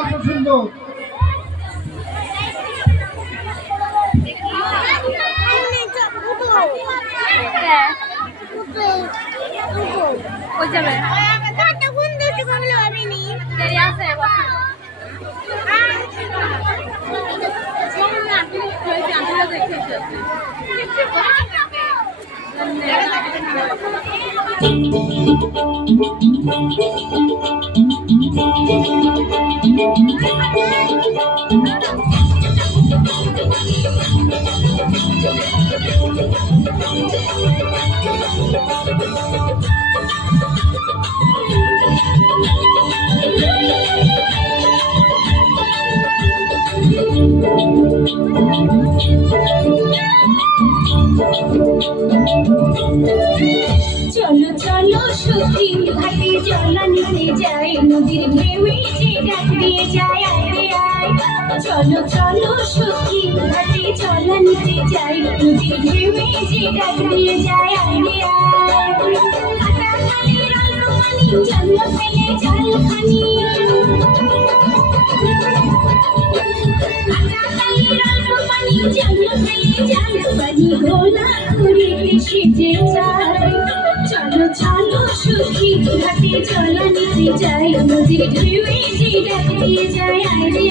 অত্যন্ত সুন্দর। চলো চলো সখী ঘাটে জল নিতে যাই, নদীর ঢেউয়ে যে ডাক দিয়ে যায় আয় আয়। চলো চলো সখী ঘাটে জল নিতে যাই, নদীর ঢেউয়ে যে ডাক দিয়ে যায় আয় আয়। কাটা খালের অল্প পানি জল ফেলে জালখানি, কাটা খালের অল্প পানি জল ফেলে জালখানি, ঘোলা করিতে সেজে যায়। চলো চলো সখী ঘাটে জল নিতে যাই, নদীর ঢেউয়ে যে ডাক দিয়ে যায় আয় রে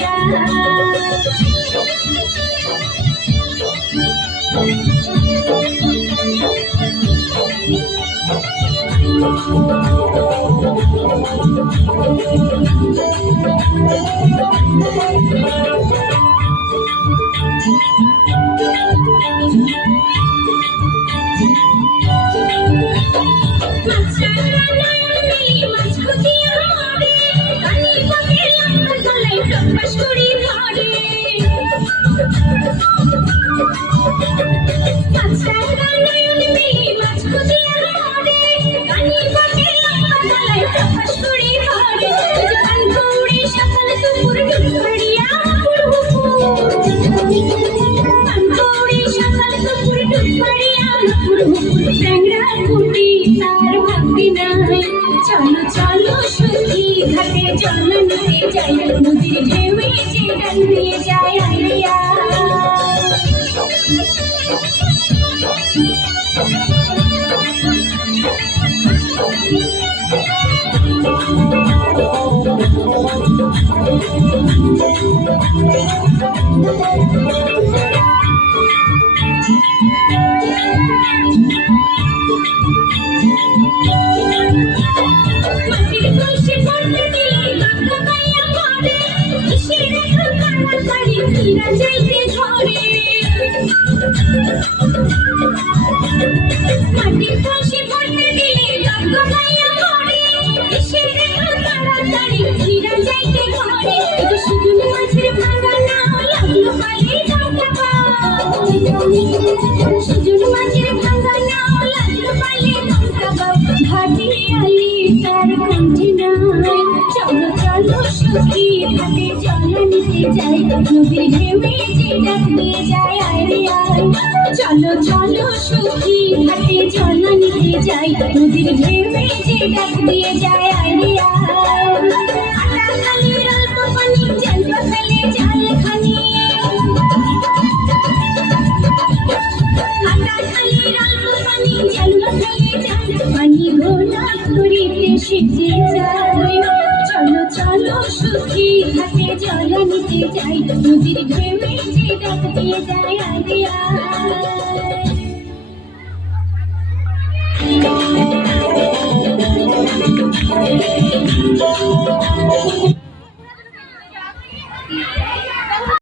চলো চলো সখী ঘাটে জল নিতে যাই, নদীর ঢেউয়ে যে ডাক দিয়ে যায় আয় রে মাটির পাশে ভরতে দিলে গঙ্গামায়া ঘরে, এসে দেখো তাড়াতাড়ি ফিরে যাইতে ঘরে। সুজন মাছের ভাঙা নাও লাগলো পালে ডাকা পাও, সুজন মাছের ভাঙা নাও লাগলো পালে ডাকা পাও, ঘাটে আলি তার কণ্ঠে নাই। চলো চলো সখী ঘাটে জল নিতে যাই, নদীর ঢেউয়ে যে ডাক দিয়ে যায় আয় রে আয়। চলো চলো সখী ঘাটে জল নিতে যাই, নদীর ঢেউয়ে যে ডাক দিয়ে যায় আয় রে আয়। কাটা খালের অল্প পানি জল ফেলে জালখানি, কাটা খালের অল্প পানি জল ফেলে জালখানি, ঘোলা করিতে সেজে যায়। চলো চলো সখী ঘাটে জল নিতে যাই, নদীর ঢেউয়ে যে ডাক দিয়ে যায় আয় রে আয়।